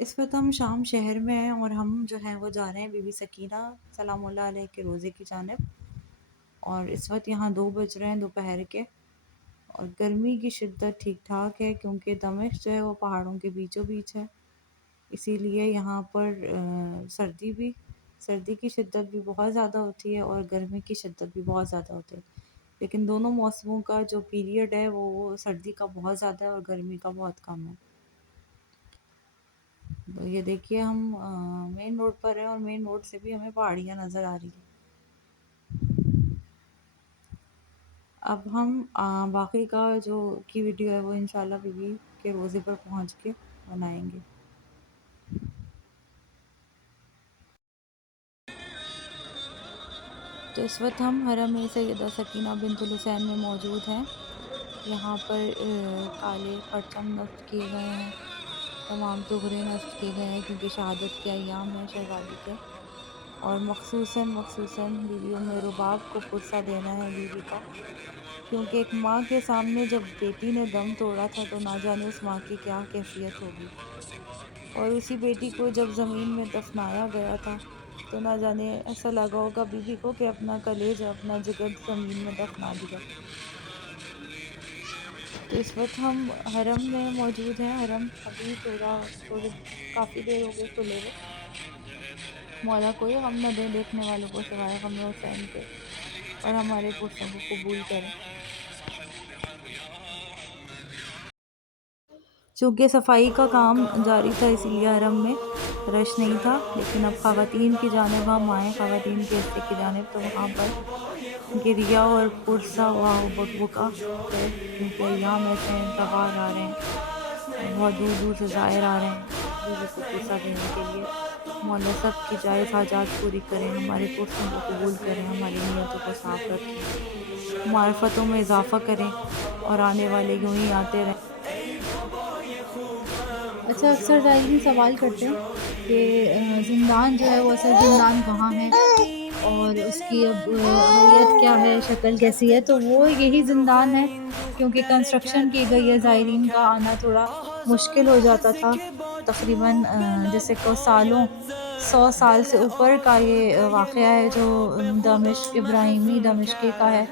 اس وقت ہم شام شہر میں ہیں اور ہم جو ہیں وہ جا رہے ہیں بی بی سکینہ سلام اللہ علیہ کے روضے کی جانب، اور اس وقت یہاں 2 بج رہے ہیں دوپہر کے، اور گرمی کی شدت ٹھیک ٹھاک ہے کیونکہ دمشق جو ہے وہ پہاڑوں کے بیچوں بیچ ہے، اسی لیے یہاں پر سردی کی شدت بھی بہت زیادہ ہوتی ہے اور گرمی کی شدت بھی بہت زیادہ ہوتی ہے، لیکن دونوں موسموں کا جو پیریڈ ہے وہ سردی کا بہت زیادہ ہے اور گرمی کا بہت کم ہے۔ تو یہ دیکھیے ہم مین روڈ پر ہیں اور مین روڈ سے بھی ہمیں پہاڑیاں نظر آ رہی ہیں۔ اب ہم باقی کا جو کی ویڈیو ہے وہ انشاءاللہ بی بی کے روزے پر پہنچ کے بنائیں گے۔ تو اس وقت ہم حرم سیدہ سکینہ بنت الحسین میں موجود ہیں۔ یہاں پر کالے پرچم نصب کیے گئے ہیں، تمام ٹغرے نصب کیے گئے ہیں کیونکہ شہادت کے ایام ہیں شہزادی کے، اور مخصوصاً بیویوں میں رباب کو پرسہ دینا ہے بیوی کا، کیونکہ ایک ماں کے سامنے جب بیٹی نے دم توڑا تھا تو نہ جانے اس ماں کی کیا کیفیت ہوگی، اور اسی بیٹی کو جب زمین میں دفنایا گیا تھا تو نہ جانے ایسا لگا ہوگا بیوی کو کہ اپنا کلیجہ اپنا جگر زمین میں دفنا دیا۔ تو اس وقت ہم حرم میں موجود ہیں۔ حرم ابھی تھوڑی کافی دیر ہو گئی کھلے ہوئے، مولا کوئی غم نہ دے دیکھنے والوں کو سوائے غم حسین کے، اور ہمارے پرسوں کو قبول کریں۔ چونکہ صفائی کا کام جاری تھا اس لیے حرم میں رش نہیں تھا، لیکن اب خواتین کی جانب ہم آئیں، خواتین کے حصے کی جانب، تو وہاں پر گریا اور پرسہ و بکبکا ہے، کیونکہ ایام ایسے ہیں، تہوار آ رہے ہیں، بہت دور دور سے زائر آ رہے ہیں بیوی کو پرسہ دینے کے لیے۔ مولا سب کی جائز حاجات پوری کریں، ہمارے پرسوں کو قبول کریں، ہماری نیتوں کو صاف رکھیں، معرفتوں میں اضافہ کریں، اور آنے والے یوں ہی آتے رہیں۔ اچھا، اکثر زائرین سوال کرتے ہیں کہ زندان جو ہے وہ اصل زندان کہاں ہے اور اس کی اب حیت کیا ہے، شکل کیسی ہے؟ تو وہ یہی زندان ہے، کیونکہ کنسٹرکشن کی گئی ہے، زائرین کا آنا تھوڑا مشکل ہو جاتا تھا، تقریباً جیسے کو 100 سال سے اوپر کا یہ واقعہ ہے جو دمشق ابراہیمی دمشقی کا ہے،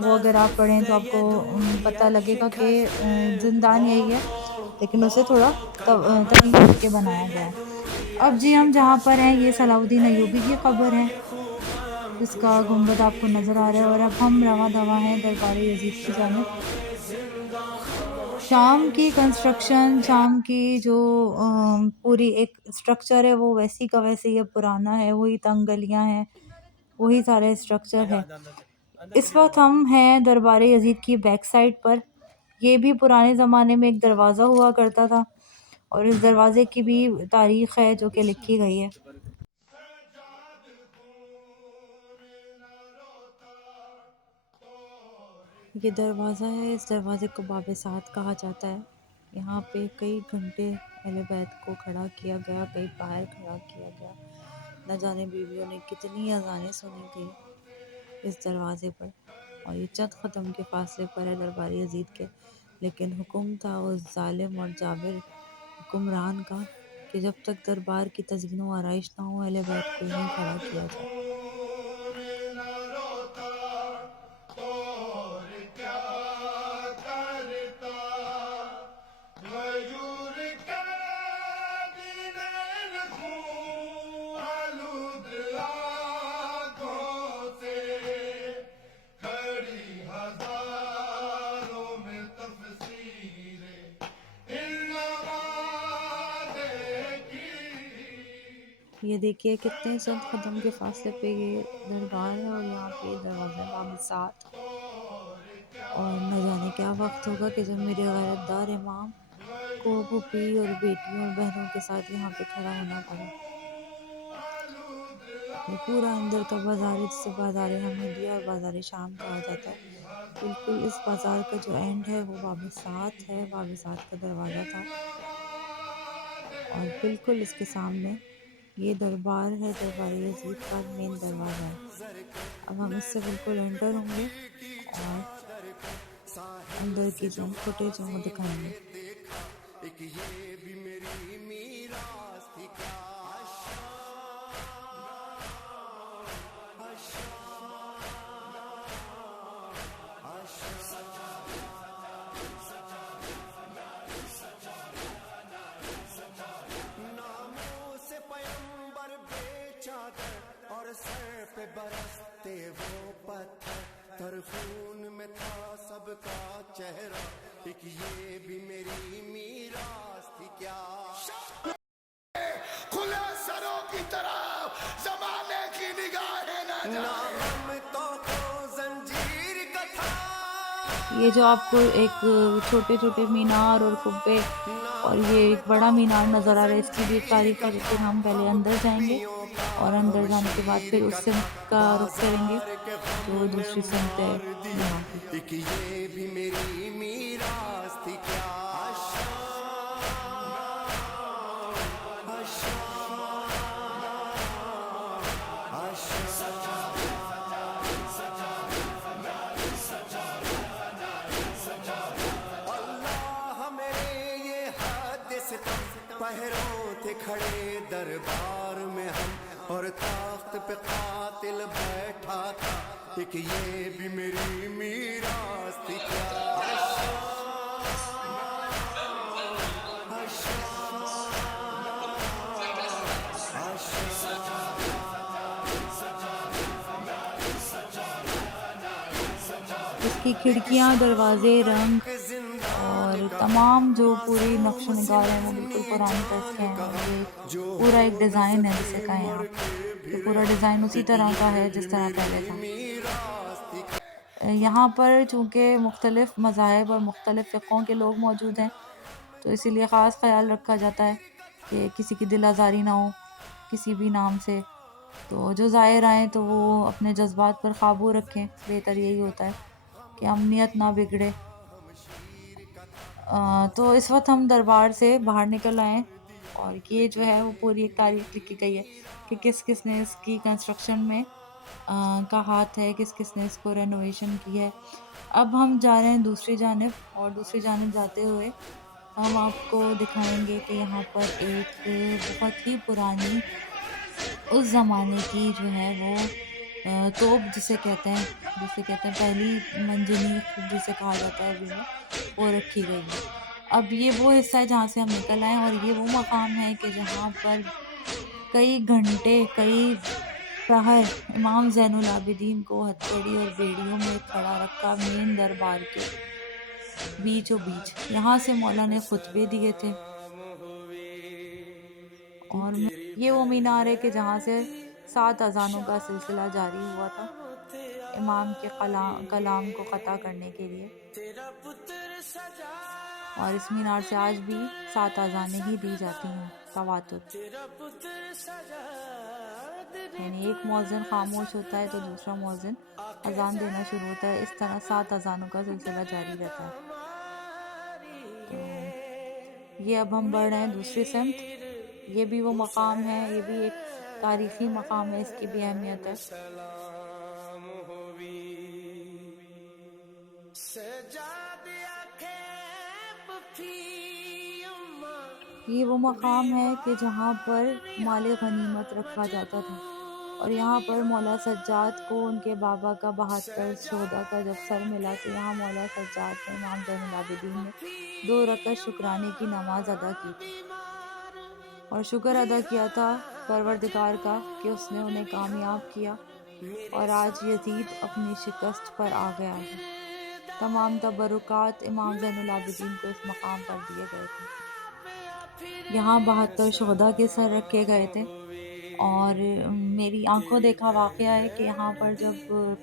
وہ اگر آپ پڑھیں تو آپ کو پتہ لگے گا کہ زندان یہی ہے، لیکن اسے تھوڑا تغییر کر کے بنایا گیا ہے۔ اب جی ہم جہاں پر ہیں یہ صلاح الدین ایوبی کی قبر ہے، جس کا گنبد آپ کو نظر آ رہا ہے، اور اب ہم رواں دواں ہیں دربار یزید کی جانب۔ شام کی کنسٹرکشن، شام کی جو پوری ایک سٹرکچر ہے وہ ویسی کا ویسے ہی پرانا ہے، وہی تنگ گلیاں ہیں، وہی سارے سٹرکچر ہے۔ اس وقت ہم ہیں دربار یزید کی بیک سائڈ پر۔ یہ بھی پرانے زمانے میں ایک دروازہ ہوا کرتا تھا، اور اس دروازے کی بھی تاریخ ہے جو کہ لکھی گئی ہے۔ یہ دروازہ ہے، اس دروازے کو باب سعد کہا جاتا ہے۔ یہاں پہ کئی گھنٹے اہل بیت کو کھڑا کیا گیا، کئی باہر کھڑا کیا گیا، نہ جانے بیویوں نے کتنی اذانیں سنی گئی اس دروازے پر، اور یہ چند قدم کے فاصلے پر ہے دربار یزید کے، لیکن حکم تھا اس ظالم اور جابر حکمران کا کہ جب تک دربار کی تزئین و آرائش نہ ہو اہل بیت کو نہیں کھڑا کیا جائے۔ یہ دیکھیے کتنے چند قدم کے فاصلے پہ یہ دربار ہے، اور یہاں پہ یہ دروازہ ہے باب سعد، اور نہ جانے کیا وقت ہوگا کہ جب میرے غیرت دار امام کو پھوپھی اور بیٹیوں اور بہنوں کے ساتھ یہاں پہ کھڑا ہونا پڑا۔ یہ پورا اندر کا بازار ہے جسے بازار حمیدیہ اور بازار شام کہا جاتا ہے۔ بالکل اس بازار کا جو اینڈ ہے وہ باب سعد ہے، باب سعد کا دروازہ تھا، اور بالکل اس کے سامنے یہ دربار ہے، دربار یزید کا مین دروازہ ہے۔ اب ہم اس سے بالکل انٹر ہوں گے اور اندر کی جو فوٹیج ہے وہ دکھائیں گے۔ یہ جو آپ کو ایک چھوٹے چھوٹے مینار اور قبے اور یہ ایک بڑا مینار نظر آ رہا ہے، اس کی بھی ایک تاریخ ہے، لیکن ہم پہلے اندر جائیں گے اور اندر جانے کے بعد پھر اس سمت کا رخ کریں گے جو دوسری سمت ہے یہاں کی۔ ایک یہ بھی میری میراث تھی کیا، اللہ میرے یہ حد ستم، پہروں تھے کھڑے دربار میں ہم، اور تخت پہ قاتل بیٹھا تھا، ایک یہ بھی میری میراث تھی کیا، اس کی کھڑکیاں، دروازے، رنگ اور تمام جو پوری نقش و نگار ہیں وہ بالکل پرانی ٹچ کے ہیں، اور یہ پورا ایک ڈیزائن ہے جسے کہیں آپ، تو پورا ڈیزائن اسی طرح کا ہے جس طرح پہلے تھا۔ یہاں پر چونکہ مختلف مذاہب اور مختلف فقہوں کے لوگ موجود ہیں، تو اسی لیے خاص خیال رکھا جاتا ہے کہ کسی کی دل آزاری نہ ہو کسی بھی نام سے، تو جو زائر آئیں تو وہ اپنے جذبات پر قابو رکھیں، بہتر یہی ہوتا ہے کہ امنیت نہ بگڑے۔ تو اس وقت ہم دربار سے باہر نکل آئے، اور یہ جو ہے وہ پوری ایک تاریخ لکھی گئی ہے کہ کس کس نے اس کی کنسٹرکشن میں کا ہاتھ ہے، کس کس نے اس کو رینوویشن کی ہے۔ اب ہم جا رہے ہیں دوسری جانب، اور دوسری جانب جاتے ہوئے ہم آپ کو دکھائیں گے کہ یہاں پر ایک بہت ہی پرانی اس زمانے کی جو ہے وہ توپ جسے کہتے ہیں پہلی منجنیق جسے کہا جاتا ہے عربی میں، وہ رکھی گئی ہے۔ اب یہ وہ حصہ ہے جہاں سے ہم نکل آئے، اور یہ وہ مقام ہے کہ جہاں پر کئی گھنٹے، کئی پرہر امام زین العابدین کو ہتھیلی اور بیڑیوں میں کھڑا رکھا مین دربار کے بیچوں بیچ۔ یہاں سے مولا نے خطبے دیے تھے، اور یہ وہ مینار ہے کہ جہاں سے 7 اذانوں کا سلسلہ جاری ہوا تھا امام کے کلام کو قطع کرنے کے لیے، اور اس مینار سے آج بھی 7 اذانیں ہی دی جاتی ہیں تواتر، یعنی ایک مؤذن خاموش ہوتا ہے تو دوسرا مؤذن اذان دینا شروع ہوتا ہے، اس طرح 7 اذانوں کا سلسلہ جاری رہتا ہے۔ تو یہ اب ہم بڑھ رہے ہیں دوسری سمت، یہ بھی وہ مقام ہے، یہ بھی ایک تاریخی مقام ہے، اس کی بھی اہمیت ہے۔ یہ وہ مقام ہے کہ جہاں پر مال غنیمت رکھا جاتا تھا، اور یہاں پر مولا سجاد کو ان کے بابا کا 72 شہداء کا جب سر ملا تو یہاں مولا سجاد نے امام زین العابدین نے 2 رکعت شکرانے کی نماز ادا کی تھی، اور شکر ادا کیا تھا پروردگار کا کہ اس نے انہیں کامیاب کیا، اور آج یزید اپنی شکست پر آ گیا ہے۔ تمام تبرکات امام زین العابدین کو اس مقام پر دیے گئے تھے۔ یہاں 72 شہداء کے سر رکھے گئے تھے، اور میری آنکھوں دیکھا واقعہ ہے کہ یہاں پر جب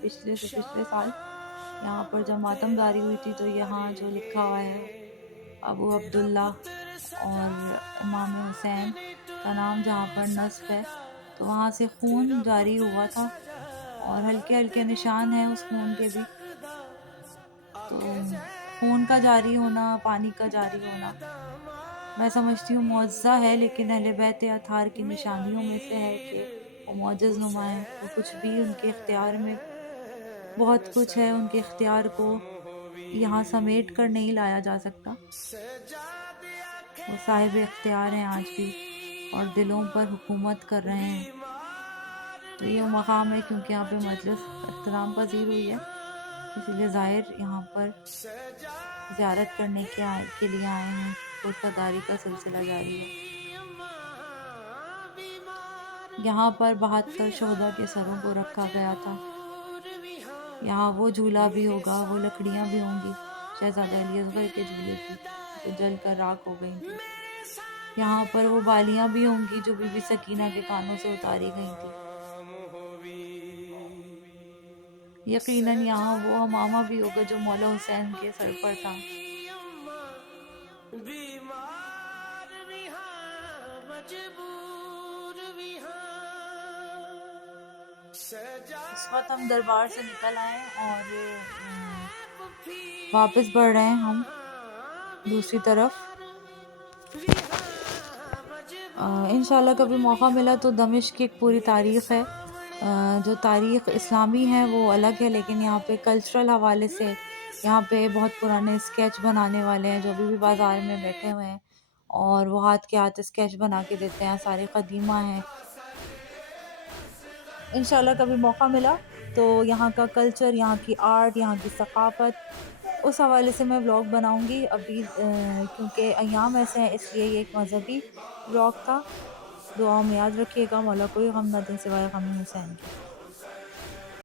پچھلے سال یہاں پر جب ماتم داری ہوئی تھی تو یہاں جو لکھا ہوا ہے ابو عبداللہ اور امام حسین کا نام جہاں پر نصب ہے، تو وہاں سے خون جاری ہوا تھا، اور ہلکے ہلکے نشان ہیں اس خون کے بھی۔ تو خون کا جاری ہونا، پانی کا جاری ہونا میں سمجھتی ہوں معجزہ ہے، لیکن اہل بیت اطہار کی نشانیوں میں سے ہے کہ وہ معجز نما ہے، وہ کچھ بھی ان کے اختیار میں بہت کچھ ہے، ان کے اختیار کو یہاں سمیٹ کر نہیں لایا جا سکتا، وہ صاحب اختیار ہیں آج بھی اور دلوں پر حکومت کر رہے ہیں۔ تو یہ مقام ہے کیونکہ یہاں پہ مجلس احترام پذیر ہوئی ہے، اسی لیے ظاہر یہاں پر زیارت کرنے کے لیے آئے ہیں، روزہ کا سلسلہ جاری ہے۔ یہاں پر 72 شہداء کے سروں کو رکھا گیا تھا، یہاں وہ جھولا بھی ہوگا، وہ لکڑیاں بھی ہوں گی شہزادہ علی اصغر کے جھولے کی جو جل کر راکھ ہو گئی تھی، یہاں پر وہ بالیاں بھی ہوں گی جو بی بی سکینہ کے کانوں سے اتاری گئی تھی۔ یقیناً یہاں وہ امامہ بھی ہوگا جو مولا حسین کے سر پر تھا۔ بیمار بھی ہاں مجبور بھی ہاں اس وقت ہم دربار سے نکل آئے اور واپس بڑھ رہے ہیں ہم دوسری طرف۔ انشاءاللہ کبھی موقع ملا تو دمشق کی ایک پوری تاریخ ہے، جو تاریخ اسلامی ہے وہ الگ ہے، لیکن یہاں پہ کلچرل حوالے سے یہاں پہ بہت پرانے اسکیچ بنانے والے ہیں جو ابھی بھی بازار میں بیٹھے ہوئے ہیں اور وہ ہاتھ کے ہاتھ اسکیچ بنا کے دیتے ہیں، سارے قدیمہ ہیں۔ انشاءاللہ کبھی موقع ملا تو یہاں کا کلچر، یہاں کی آرٹ، یہاں کی ثقافت، اس حوالے سے میں ولاگ بناؤں گی۔ ابھی کیونکہ ایام ایسے ہیں اس لیے یہ ایک مذہبی ولاگ تھا۔ دعاؤں میں یاد رکھیے گا، مولا کوئی غم نہ دے سوائے غم حسین کے۔